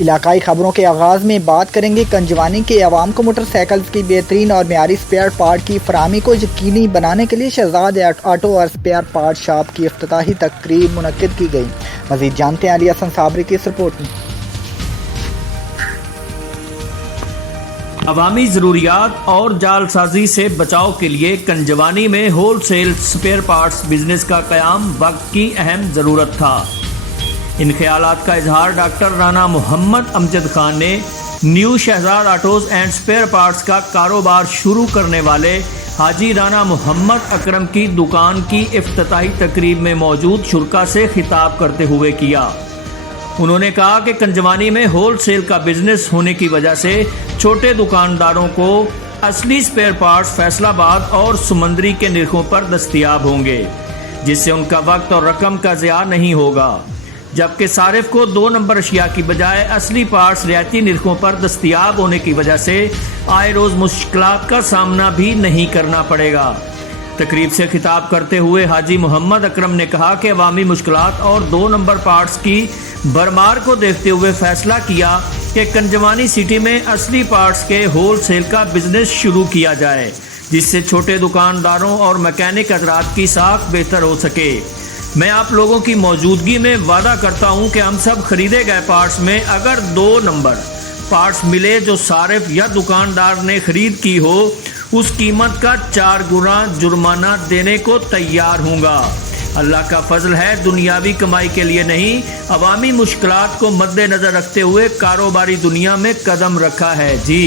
علاقائی خبروں کے آغاز میں بات کریں گے کنجوانی کے عوام کو موٹر سائیکلز کی بہترین اور معیاری اسپیئر پارٹ کی فراہمی کو یقینی بنانے کے لیے شہزاد آٹو اور اسپیئر پارٹ شاپ کی افتتاحی تقریب منعقد کی گئی۔ مزید جانتے ہیں علی حسن صابری کی اس رپورٹ میں۔ عوامی ضروریات اور جعل سازی سے بچاؤ کے لیے کنجوانی میں wholesale spare parts business کا قیام وقت کی اہم ضرورت تھا۔ ان خیالات کا اظہار ڈاکٹر رانا محمد امجد خان نے new Shahzad autos and spare parts کا کاروبار شروع کرنے والے حاجی رانا محمد اکرم کی دکان کی افتتاحی تقریب میں موجود شرکاء سے خطاب کرتے ہوئے کیا۔ انہوں نے کہا کہ کنجوانی میں ہول سیل کا بزنس ہونے کی وجہ سے چھوٹے دکانداروں کو اصلی اسپیئر پارٹس فیصل آباد اور سمندری کے نرخوں پر دستیاب ہوں گے، جس سے ان کا وقت اور رقم کا ضیاع نہیں ہوگا، جبکہ صارف کو 2 نمبر اشیاء کی بجائے اصلی پارٹس رعایتی نرخوں پر دستیاب ہونے کی وجہ سے آئے روز مشکلات کا سامنا بھی نہیں کرنا پڑے گا۔ تقریب سے خطاب کرتے ہوئے حاجی محمد اکرم نے کہا کہ عوامی مشکلات اور 2 نمبر پارٹس کی بھرمار کو دیکھتے ہوئے فیصلہ کیا کہ کنجوانی سٹی میں اصلی پارٹس کے ہول سیل کا بزنس شروع کیا جائے، جس سے چھوٹے دکانداروں اور میکینک حضرات کی ساکھ بہتر ہو سکے۔ میں آپ لوگوں کی موجودگی میں وعدہ کرتا ہوں کہ ہم سب خریدے گئے پارٹس میں اگر 2 نمبر پارٹس ملے جو صارف یا دکاندار نے خرید کی ہو، اس قیمت کا 4 گنا جرمانہ دینے کو تیار ہوں گا۔ اللہ کا فضل ہے، دنیاوی کمائی کے لیے نہیں، عوامی مشکلات کو مد نظر رکھتے ہوئے کاروباری دنیا میں قدم رکھا ہے۔ جی